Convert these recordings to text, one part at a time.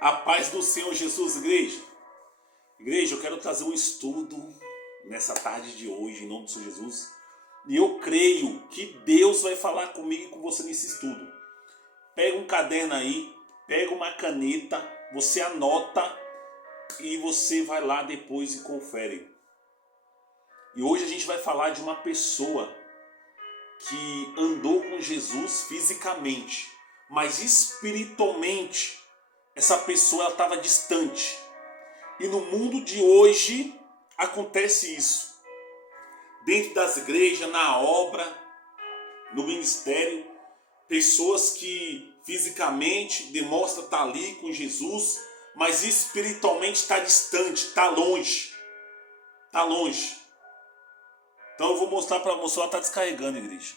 A paz do Senhor Jesus, igreja. Igreja, eu quero trazer um estudo nessa tarde de hoje, em nome do Senhor Jesus. E eu creio que Deus vai falar comigo e com você nesse estudo. Pega um caderno aí, pega uma caneta, você anota e você vai lá depois e confere. E hoje a gente vai falar de uma pessoa que andou com Jesus fisicamente, mas espiritualmente essa pessoa estava distante. E no mundo de hoje acontece isso. Dentro das igrejas, na obra, no ministério, pessoas que fisicamente demonstram estar ali com Jesus, mas espiritualmente está distante, está longe. Está longe. Então eu vou mostrar para você, ela está descarregando, igreja.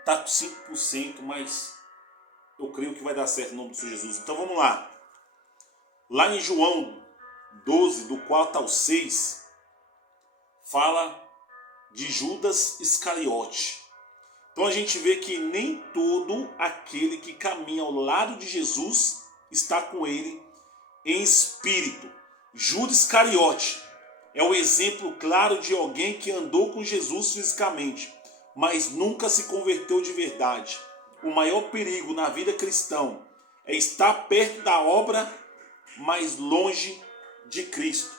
Está com 5%, mas eu creio que vai dar certo em nome do Senhor Jesus. Então vamos lá. Lá em João 12, do 4 ao 6, fala de Judas Iscariote. Então a gente vê que nem todo aquele que caminha ao lado de Jesus está com ele em espírito. Judas Iscariote é o exemplo claro de alguém que andou com Jesus fisicamente, mas nunca se converteu de verdade. O maior perigo na vida cristã é estar perto da obra, mas longe de Cristo.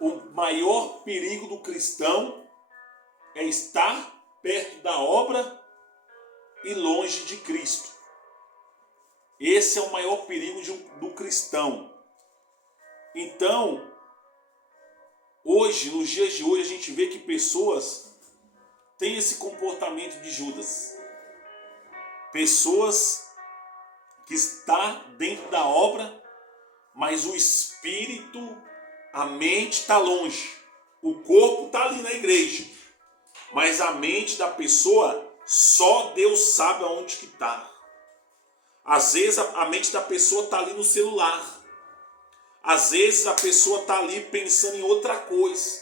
O maior perigo do cristão é estar perto da obra e longe de Cristo. Esse é o maior perigo do cristão. Então, hoje, nos dias de hoje, a gente vê que pessoas têm esse comportamento de Judas. Pessoas que estão dentro da obra, mas o espírito, a mente está longe. O corpo está ali na igreja, mas a mente da pessoa, só Deus sabe aonde que está. Às vezes a mente da pessoa está ali no celular. Às vezes a pessoa está ali pensando em outra coisa.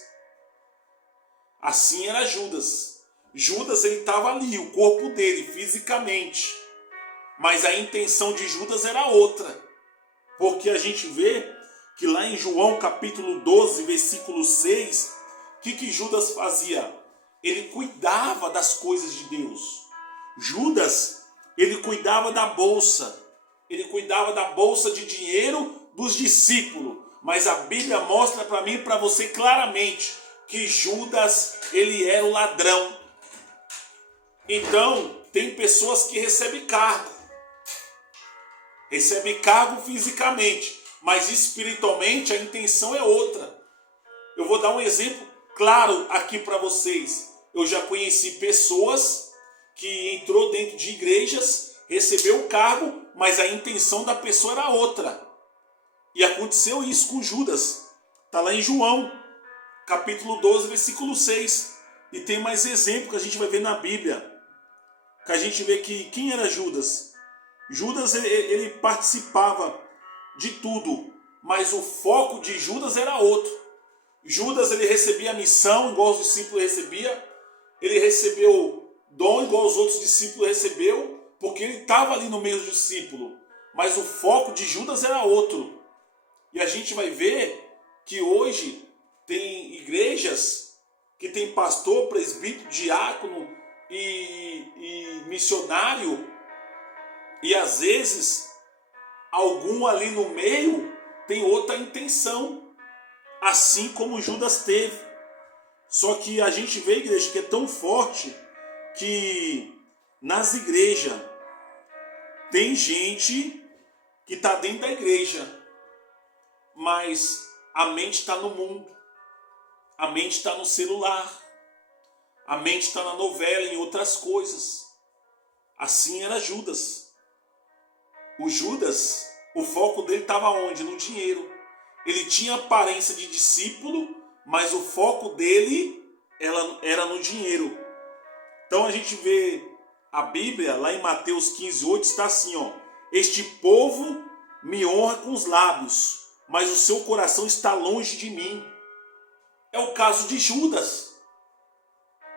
Assim era Judas. Judas, ele estava ali, o corpo dele, fisicamente. Mas a intenção de Judas era outra. Porque a gente vê que lá em João capítulo 12, versículo 6, o que Judas fazia? Ele cuidava das coisas de Deus. Judas, ele cuidava da bolsa. Ele cuidava da bolsa de dinheiro dos discípulos. Mas a Bíblia mostra para mim e para você claramente que Judas, ele era o ladrão. Então, tem pessoas que recebem cargo. Recebe cargo fisicamente, mas espiritualmente a intenção é outra. Eu vou dar um exemplo claro aqui para vocês. Eu já conheci pessoas que entrou dentro de igrejas, recebeu o cargo, mas a intenção da pessoa era outra. E aconteceu isso com Judas. Está lá em João, capítulo 12, versículo 6. E tem mais exemplo que a gente vai ver na Bíblia. Que a gente vê que quem era Judas? Judas, ele participava de tudo, mas o foco de Judas era outro. Judas, ele recebia a missão igual os discípulos recebiam, ele recebeu dom igual os outros discípulos recebeu, porque ele estava ali no meio dos discípulos, mas o foco de Judas era outro. E a gente vai ver que hoje tem igrejas que tem pastor, presbítero, diácono e missionário. E às vezes, algum ali no meio tem outra intenção, assim como Judas teve. Só que a gente vê, igreja, que é tão forte que nas igrejas tem gente que está dentro da igreja, mas a mente está no mundo, a mente está no celular, a mente está na novela, em outras coisas. Assim era Judas. O Judas, o foco dele estava onde? No dinheiro. Ele tinha aparência de discípulo, mas o foco dele era no dinheiro. Então a gente vê a Bíblia, lá em Mateus 15, 8, está assim, ó. Este povo me honra com os lábios, mas o seu coração está longe de mim. É o caso de Judas.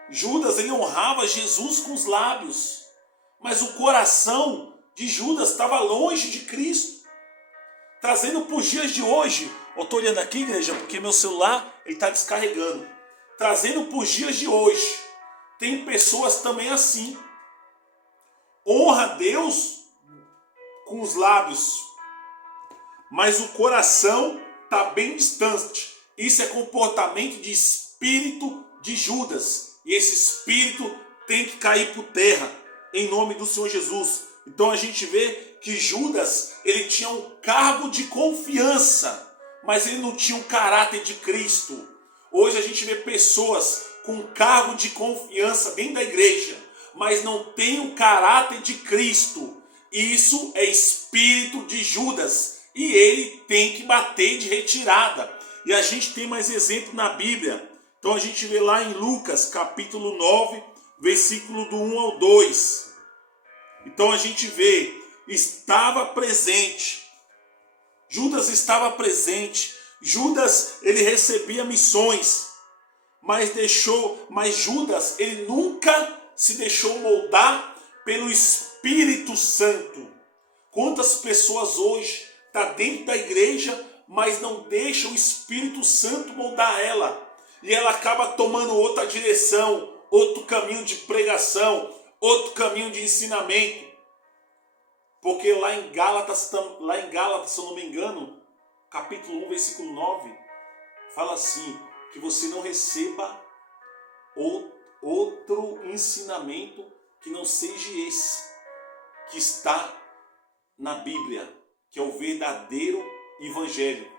Judas, ele honrava Jesus com os lábios, mas o coração de Judas estava longe de Cristo. Trazendo para os dias de hoje, eu estou olhando aqui, igreja, porque meu celular está descarregando. Trazendo para os dias de hoje, tem pessoas também assim. Honra a Deus com os lábios, mas o coração está bem distante. Isso é comportamento de espírito de Judas. E esse espírito tem que cair por terra, em nome do Senhor Jesus. Então a gente vê que Judas, ele tinha um cargo de confiança, mas ele não tinha o caráter de Cristo. Hoje a gente vê pessoas com cargo de confiança dentro da igreja, mas não tem o caráter de Cristo. Isso é espírito de Judas e ele tem que bater de retirada. E a gente tem mais exemplo na Bíblia. Então a gente vê lá em Lucas capítulo 9, versículo do 1 ao 2. Então a gente vê, estava presente. Judas estava presente. Judas, ele recebia missões, mas Judas, ele nunca se deixou moldar pelo Espírito Santo. Quantas pessoas hoje estão dentro da igreja, mas não deixam o Espírito Santo moldar ela. E ela acaba tomando outra direção, outro caminho de pregação, outro caminho de ensinamento. Porque lá em Gálatas, se eu não me engano, capítulo 1, versículo 9, fala assim, que você não receba outro ensinamento que não seja esse, que está na Bíblia, que é o verdadeiro evangelho.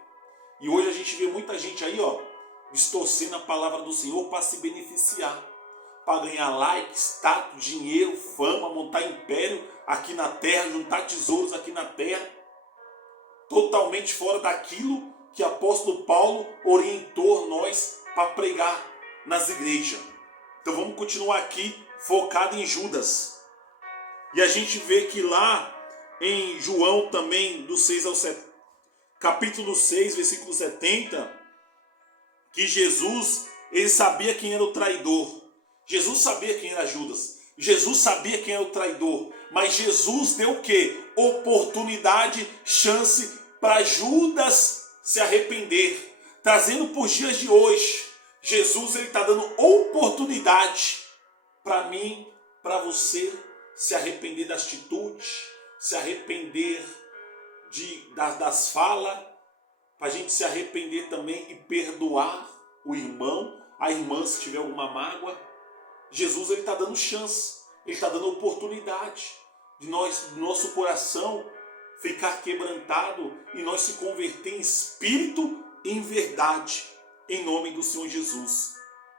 E hoje a gente vê muita gente aí, distorcendo a palavra do Senhor para se beneficiar, para ganhar like, status, dinheiro, fama, montar império aqui na terra, juntar tesouros aqui na terra, totalmente fora daquilo que o apóstolo Paulo orientou nós para pregar nas igrejas. Então vamos continuar aqui focado em Judas. E a gente vê que lá em João também, do 6 ao 7, capítulo 6, versículo 70, que Jesus, ele sabia quem era o traidor. Jesus sabia quem era Judas. Jesus sabia quem era o traidor. Mas Jesus deu o quê? Oportunidade, chance para Judas se arrepender. Trazendo para os dias de hoje, Jesus está dando oportunidade para mim, para você se arrepender da atitude, se arrepender das falas, para a gente se arrepender também e perdoar o irmão, a irmã se tiver alguma mágoa. Jesus está dando chance, ele está dando oportunidade de nosso coração ficar quebrantado e nós se converter em espírito e em verdade, em nome do Senhor Jesus,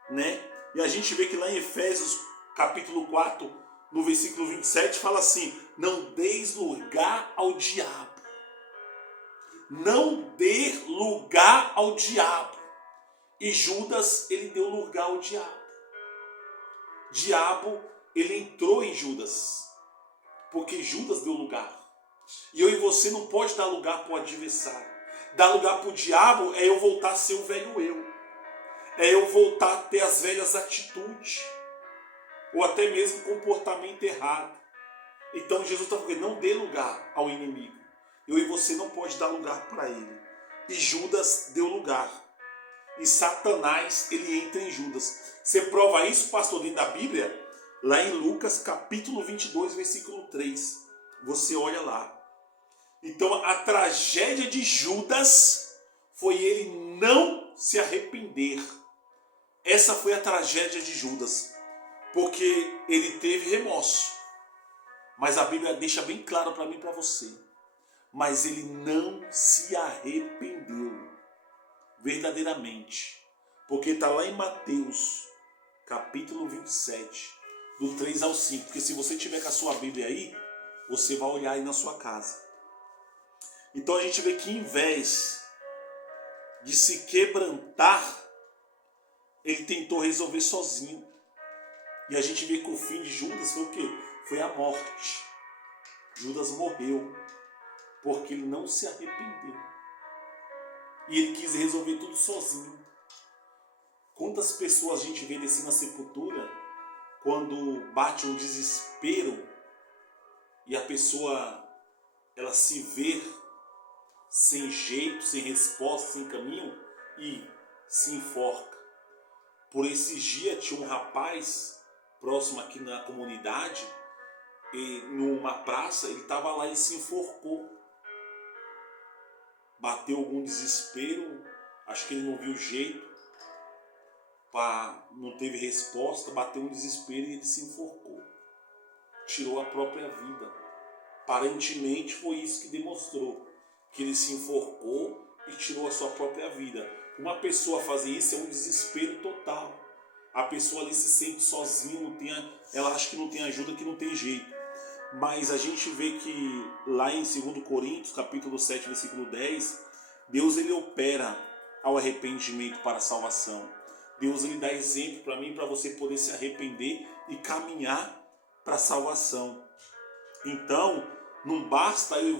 né? E a gente vê que lá em Efésios capítulo 4, no versículo 27, fala assim, não deis lugar ao diabo. Não dê lugar ao diabo. E Judas, ele deu lugar ao diabo. Diabo, ele entrou em Judas, porque Judas deu lugar. E eu e você não pode dar lugar para o adversário. Dar lugar para o diabo é eu voltar a ser o velho eu. É eu voltar a ter as velhas atitudes. Ou até mesmo comportamento errado. Então Jesus está falando, não dê lugar ao inimigo. Eu e você não pode dar lugar para ele. E Judas deu lugar. E Satanás, ele entra em Judas. Você prova isso, pastor, dentro da Bíblia? Lá em Lucas, capítulo 22, versículo 3. Você olha lá. Então, a tragédia de Judas foi ele não se arrepender. Essa foi a tragédia de Judas. Porque ele teve remorso. Mas a Bíblia deixa bem claro para mim e para você. Mas ele não se arrependeu. Verdadeiramente. Porque está lá em Mateus, capítulo 27, do 3 ao 5. Porque se você tiver com a sua Bíblia aí, você vai olhar aí na sua casa. Então a gente vê que em vez de se quebrantar, ele tentou resolver sozinho. E a gente vê que o fim de Judas foi o quê? Foi a morte. Judas morreu porque ele não se arrependeu. E ele quis resolver tudo sozinho. Quantas pessoas a gente vê descer na sepultura quando bate um desespero e a pessoa ela se vê sem jeito, sem resposta, sem caminho e se enforca. Por esses dias tinha um rapaz próximo aqui na comunidade, e numa praça, ele estava lá e se enforcou. Bateu algum desespero, acho que ele não viu jeito, não teve resposta, bateu um desespero e ele se enforcou. Tirou a própria vida. Aparentemente foi isso que demonstrou, que ele se enforcou e tirou a sua própria vida. Uma pessoa fazer isso é um desespero total. A pessoa ali se sente sozinha, ela acha que não tem ajuda, que não tem jeito. Mas a gente vê que lá em 2 Coríntios, capítulo 7, versículo 10, Deus ele opera ao arrependimento para a salvação. Deus ele dá exemplo para mim, para você poder se arrepender e caminhar para a salvação. Então, não basta eu e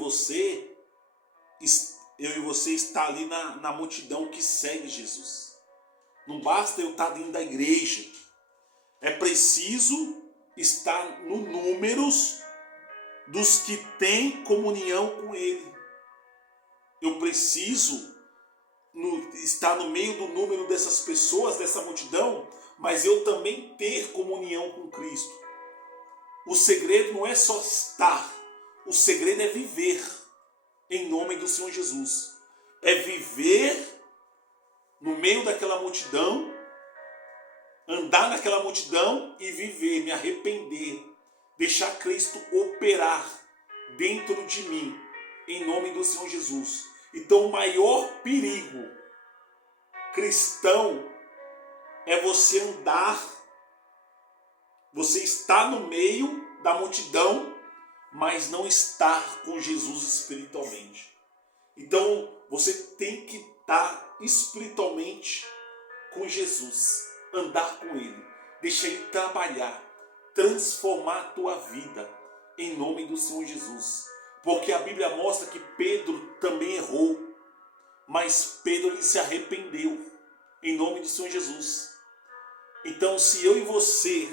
você estar ali na multidão que segue Jesus. Não basta eu estar dentro da igreja. É preciso estar no números dos que têm comunhão com Ele. Eu preciso estar no meio do número dessas pessoas, dessa multidão, mas eu também ter comunhão com Cristo. O segredo não é só estar, o segredo é viver em nome do Senhor Jesus. É viver no meio daquela multidão, andar naquela multidão e viver, me arrepender, deixar Cristo operar dentro de mim, em nome do Senhor Jesus. Então o maior perigo cristão é você andar, você estar no meio da multidão, mas não estar com Jesus espiritualmente. Então você tem que estar espiritualmente com Jesus, andar com Ele, deixar Ele trabalhar, transformar a tua vida em nome do Senhor Jesus. Porque a Bíblia mostra que Pedro também errou, mas Pedro ele se arrependeu em nome do Senhor Jesus. Então, se eu e você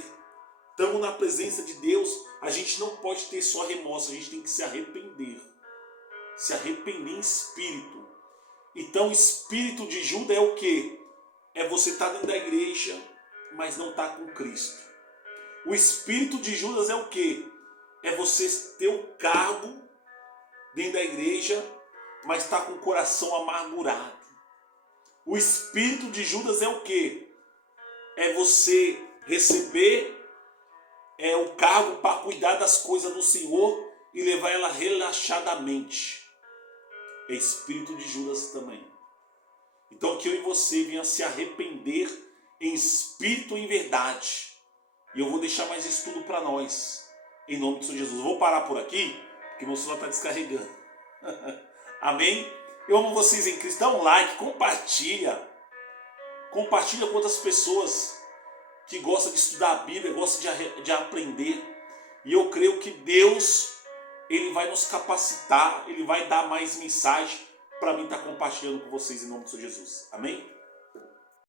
estamos na presença de Deus, a gente não pode ter só remorso, a gente tem que se arrepender em espírito. Então, o espírito de Judas é o quê? É você estar dentro da igreja, mas não estar com Cristo. O espírito de Judas é o quê? É você ter o cargo dentro da igreja, mas está com o coração amargurado. O espírito de Judas é o quê? É você receber o cargo para cuidar das coisas do Senhor e levar ela relaxadamente. É espírito de Judas também. Então que eu e você venha se arrepender em espírito e em verdade. E eu vou deixar mais estudo para nós, em nome de Senhor Jesus. Eu vou parar por aqui, porque meu celular está descarregando. Amém? Eu amo vocês em Cristo. Dá um like, compartilha. Compartilha com outras pessoas que gostam de estudar a Bíblia, gostam de aprender. E eu creio que Deus, Ele vai nos capacitar, Ele vai dar mais mensagem para mim estar compartilhando com vocês em nome de Senhor Jesus. Amém?